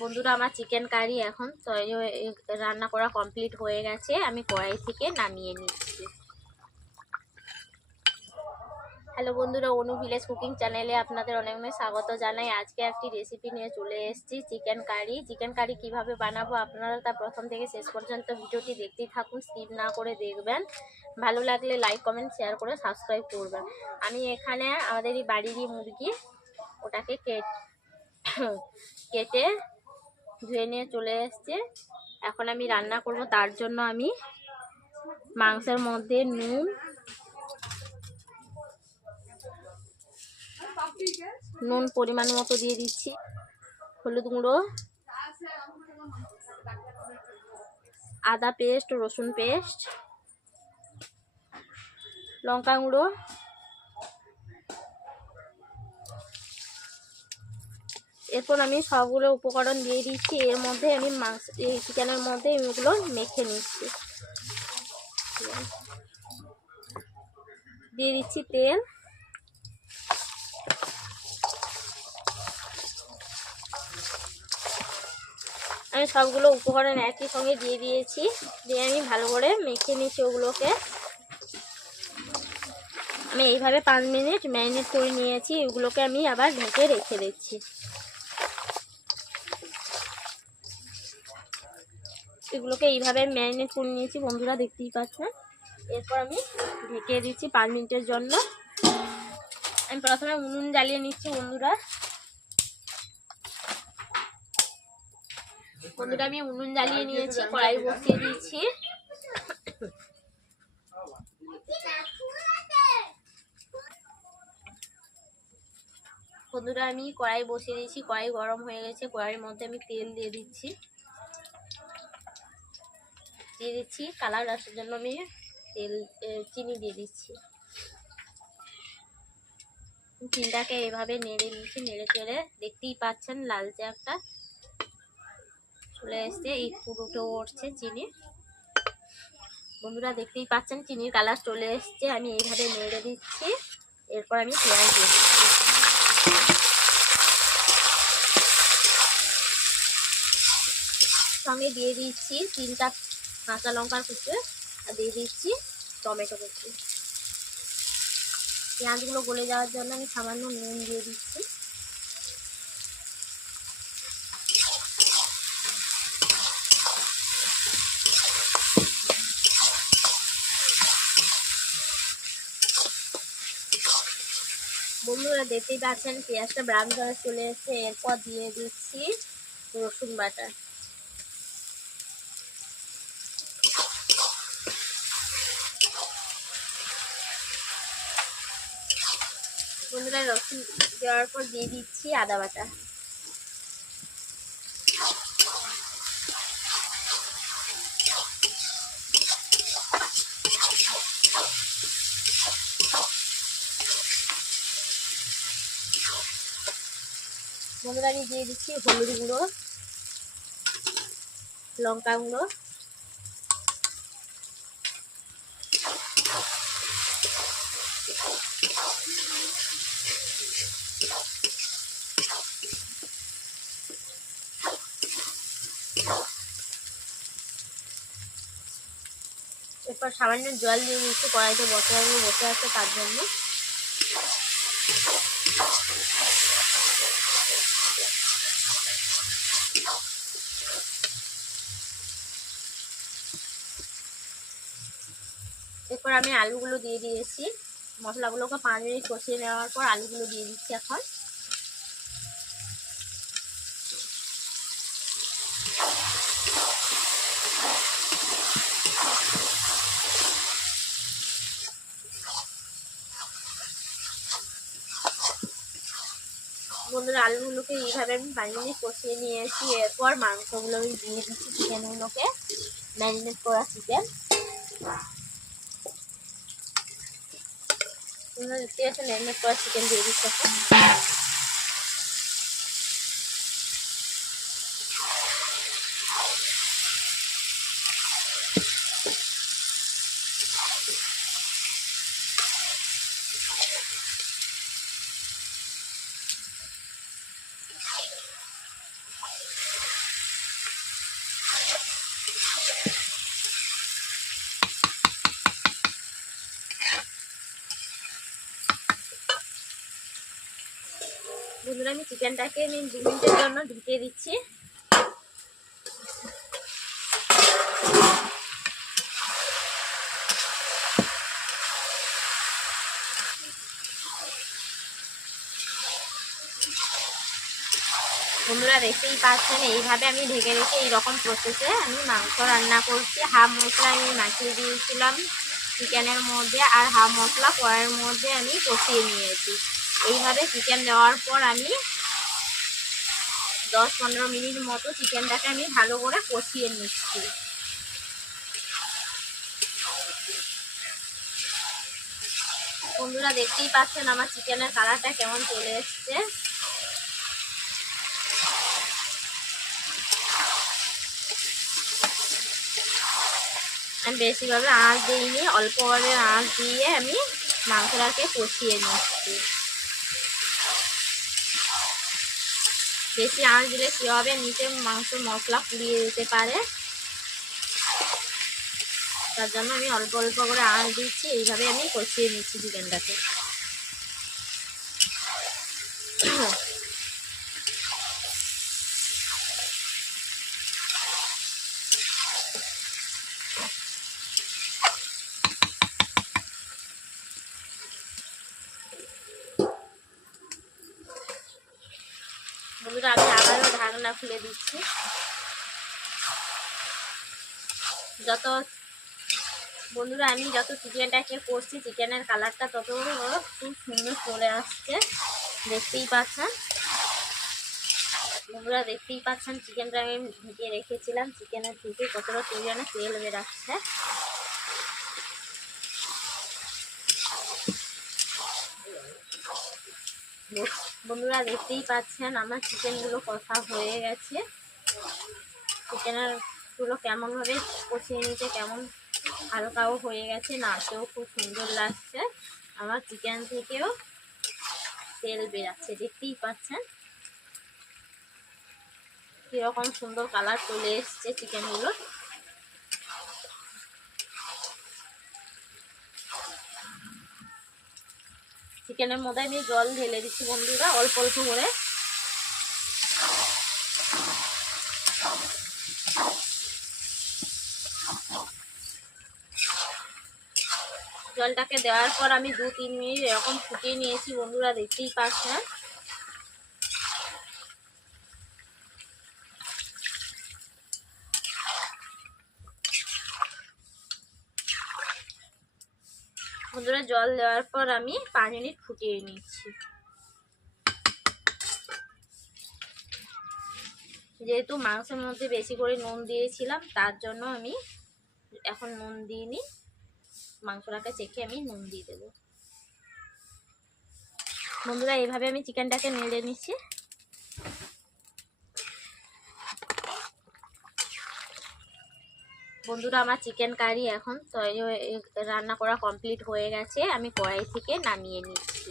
বন্ধুরা, আমার chicken curry এখন রান্না করা কমপ্লিট হয়ে গেছে। আমি কড়াই থেকে নামিয়ে নিচ্ছি। হ্যালো বন্ধুরা, অনু ভিলেজ কুকিং চ্যানেলে আপনাদের অনেক অনেক স্বাগত জানাই। আজকে একটি রেসিপি নিয়ে চলে এসেছি, চিকেন কারি। চিকেন কারি কিভাবে বানাবো আপনারা তা প্রথম থেকে শেষ পর্যন্ত ভিডিওটি দেখতেই থাকুন, স্কিপ না করে দেখবেন। ভালো লাগলে লাইক কমেন্ট শেয়ার করে সাবস্ক্রাইব করবেন। আমি এখানে আমাদের এই বাড়িরই মুরগি, ওটাকে কেটে ধুয়ে নিয়ে চলে এসেছে। এখন আমি রান্না করব। তার জন্য আমি মাংসের মধ্যে নুন পরিমাণ মতো দিয়ে দিচ্ছি, হলুদ গুঁড়ো, আদা পেস্ট, রসুন পেস্ট, লঙ্কা গুঁড়ো, এরপর আমি সবগুলো উপকরণ দিয়ে দিচ্ছি। এর মধ্যে আমি এই চিকেনের মধ্যে এগুলো মেখে নিচ্ছি। দিয়ে দিচ্ছি তেল, আমি সবগুলো উপকরণ একই সঙ্গে দিয়ে দিয়েছি। দিয়ে আমি ভালো করে মেখে নিচ্ছি ওগুলোকে। আমি এইভাবে 5 মিনিট ম্যারিনেট করে নিয়েছি। এগুলোকে আমি আবার ঢেকে রেখে দিচ্ছি। এগুলোকে এইভাবে ম্যারিনেট করে নিয়েছি বন্ধুরা, দেখতেই পাচ্ছেন। এরপর আমি ঢেকে দিচ্ছি 5 মিনিটের জন্য। আমি প্রথমে উনুন জ্বালিয়ে নিচ্ছি বন্ধুরা। আমি উনুন জ্বালিয়ে নিয়েছি, কড়াই বসিয়ে দিয়েছি। বন্ধুরা, আমি কড়াই বসিয়ে দিয়েছি, কড়াই গরম হয়ে গেছে। কড়াইয়ের মধ্যে আমি তেল দিয়ে দিচ্ছি। কালার আসার জন্য আমি চিনি দিয়ে দিচ্ছি। চিনিটাকে এভাবে নেড়ে নিচ্ছি, নেড়ে চেড়ে দেখতেই পাচ্ছেন লালচে একটা চলে এসছে, এই পুরোটা উঠছে চিনি। বন্ধুরা দেখতেই পাচ্ছেন চিনির কালার চলে এসছে। আমি এইভাবে নেড়ে দিচ্ছি। এরপর আমি পেঁয়াজ দিয়ে দিচ্ছি। সঙ্গে দিয়ে দিচ্ছি 3টা কাঁচা লঙ্কার কুচি, আর দিয়ে দিচ্ছি টমেটো কুচি। পেঁয়াজগুলো গলে যাওয়ার জন্য আমি সামান্য নুন দিয়ে দিচ্ছি। বন্ধুরা দেখতেই পাচ্ছেন পেঁয়াজটা ব্রাউন কালার চলে এসেছে। এরপর দিয়ে দিচ্ছি রসুন বাটা। বন্ধুরা রসুন দেওয়ার পর দিয়ে দিচ্ছি আদা বাটা। বন্ধুরা আমি দিয়ে দিচ্ছি হলুদ গুঁড়ো, লঙ্কা গুঁড়ো, এরপর সামান্য জল দিয়ে দিচ্ছি। কড়াইতে মশলাগুলো বসে আছে তার জন্য। এরপর আমি আলুগুলো দিয়ে দিয়েছি। মশলাগুলোকে 5 মিনিট কষিয়ে নেওয়ার পর আলুগুলো দিয়ে দিচ্ছি এখন। বন্ধুরা আলুগুলোকে এইভাবে আমি 5 মিনিট কষিয়ে নিয়েছি। এরপর মাংসগুলো আমি দিয়ে দিচ্ছি, চিকেনগুলোকে, ম্যারিনেট করা চিকেন। দেখতে পাচ্ছেন ম্যারিনেট করা চিকেন দিয়ে দিচ্ছি এখন। আমি চিকেনটাকে 2 মিনিটের জন্য ঢেকে দিচ্ছি। বন্ধুরা দেখতেই পাচ্ছেন, এইভাবে আমি ঢেকে রেখে এইরকম প্রসেসে আমি মাংস রান্না করছি। হাফ মশলা আমি মাখিয়ে দিয়েছিলাম চিকেনের মধ্যে, আর হাফ মশলা কড়াইয়ের মধ্যে আমি কষিয়ে নিয়েছি। এইভাবে চিকেন দেওয়ার পর আমি 10-15 মিনিট মতো চিকেনটাকে আমি ভালো করে কষিয়ে নিচ্ছি। বন্ধুরা দেখতেই পাচ্ছেন আমার চিকেনের কালারটা কেমন চলে এসছে। আমি বেশিভাবে আঁচ দিইনি, অল্পভাবে আঁচ দিয়ে আমি মাংসটাকে কষিয়ে নিচ্ছি। বেশি আঁচ দিলে কী হবে, নিচে মাংস মশলা পুড়িয়ে যেতে পারে, তার জন্য আমি অল্প অল্প করে আঁচ দিচ্ছি। এইভাবে আমি কষিয়ে নিচ্ছি চিকেনটাকে। বন্ধুরা আমি আবারও ঢাকনা খুলে দিচ্ছি। বন্ধুরা আমি যত চিকেনটাকে করছি, চিকেনের কালারটা তত খুব সুন্দর চলে আসছে, দেখতেই পাচ্ছেন। বন্ধুরা দেখতেই পাচ্ছেন চিকেনটা আমি ঢেকে রেখেছিলাম, চিকেনের থেকে কতটা পরিমাণে তেল বেরাচ্ছে। বন্ধুরা দেখতেই পাচ্ছেন আমার চিকেনগুলো কষা হয়ে গেছে। চিকেনের গুলো কেমনভাবে কষিয়ে নিতে, কেমন হালকাও হয়ে গেছে, নাড়তেও খুব সুন্দর লাগছে। আমার চিকেন থেকেও তেল বেরাচ্ছে, দেখতেই পাচ্ছেন কিরকম সুন্দর কালার চলে এসছে চিকেনগুলো। চিকেনের মধ্যে আমি জল ঢেলে দিচ্ছি বন্ধুরা, অল্প অল্প করে। জলটাকে দেওয়ার পর আমি 2-3 মিনিট এরকম ফুটিয়ে নিয়েছি বন্ধুরা, দেখতেই পাচ্ছেন। বন্ধুরা জল দেওয়ার পর আমি 5 মিনিট ফুটিয়ে নিচ্ছি। যেহেতু মাংসের মধ্যে বেশি করে নুন দিয়েছিলাম, তার জন্য আমি এখন নুন দিইনি, মাংসটাকে চেখে আমি নুন দিয়ে দেবো। বন্ধুরা এইভাবে আমি চিকেনটাকে নেড়ে নিচ্ছি। বন্ধুরা আমার চিকেন কারি এখন তৈরি রান্না করা কমপ্লিট হয়ে গেছে, আমি কড়াই থেকে নামিয়ে নিচ্ছি।